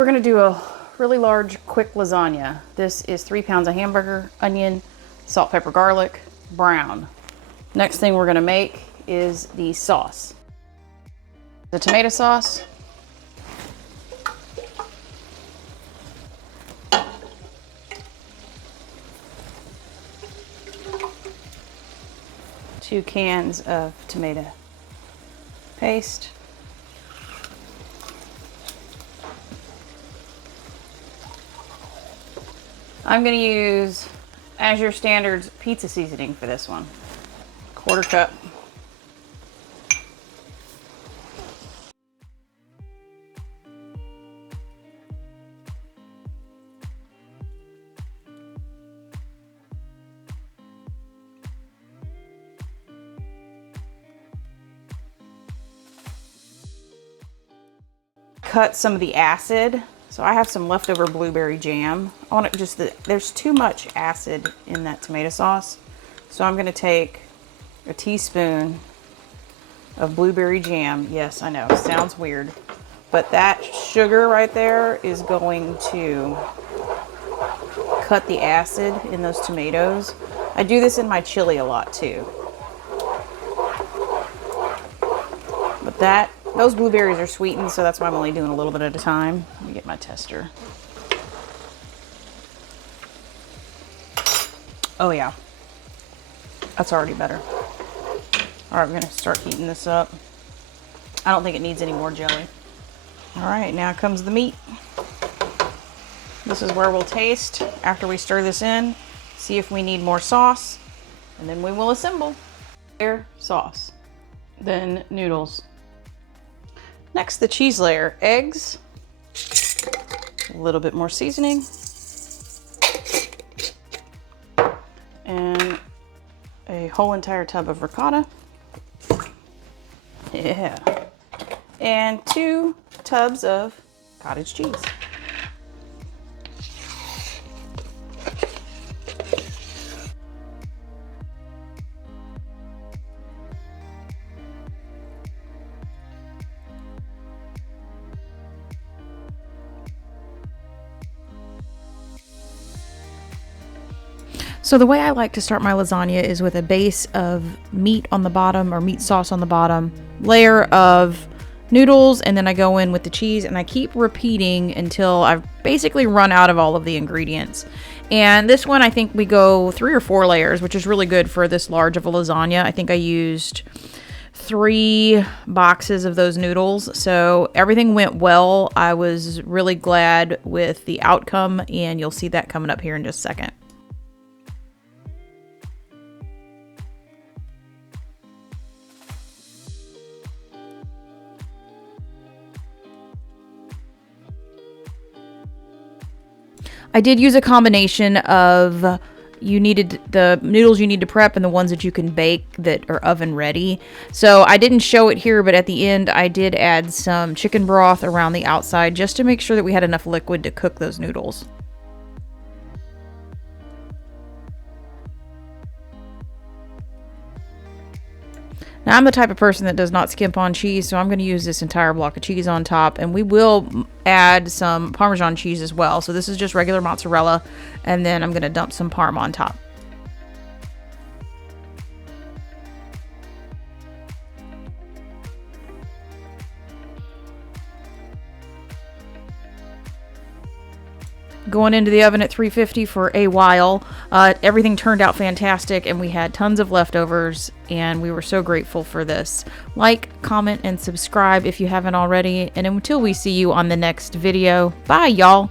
We're gonna do a really large, quick lasagna. This is 3 pounds of hamburger, onion, salt, pepper, garlic, brown. Next thing we're gonna make is the sauce. The tomato sauce. Two cans of tomato paste. I'm going to use as your standards pizza seasoning for this one. 1/4 cup. Cut some of the acid. So I have some leftover blueberry jam. I want it just there's too much acid in that tomato sauce. So I'm gonna take a teaspoon of blueberry jam. Yes, I know, sounds weird. But that sugar right there is going to cut the acid in those tomatoes. I do this in my chili a lot too. But those blueberries are sweetened, so that's why I'm only doing a little bit at a time. Let me get my tester. Oh yeah, that's already better. All right, we're gonna start heating this up. I don't think it needs any more jelly. All right, now comes the meat. This is where we'll taste after we stir this in, see if we need more sauce, and then we will assemble. Layer sauce, then noodles. Next, the cheese layer, eggs, a little bit more seasoning, and a whole entire tub of ricotta. Yeah. And 2 tubs of cottage cheese. So the way I like to start my lasagna is with a base of meat on the bottom, or meat sauce on the bottom, layer of noodles, and then I go in with the cheese, and I keep repeating until I've basically run out of all of the ingredients. And this one, I think we go 3 or 4 layers, which is really good for this large of a lasagna. I think I used 3 boxes of those noodles, so everything went well. I was really glad with the outcome, and you'll see that coming up here in just a second. I did use a combination of the noodles you need to prep and the ones that you can bake that are oven ready. So I didn't show it here, but at the end I did add some chicken broth around the outside just to make sure that we had enough liquid to cook those noodles. Now, I'm the type of person that does not skimp on cheese, so I'm going to use this entire block of cheese on top, and we will add some Parmesan cheese as well. So this is just regular mozzarella, and then I'm going to dump some Parm on top. Going into the oven at 350 for a while. Everything turned out fantastic, and we had tons of leftovers, and we were so grateful for this. Like, comment, and subscribe if you haven't already, and until we see you on the next video, bye y'all!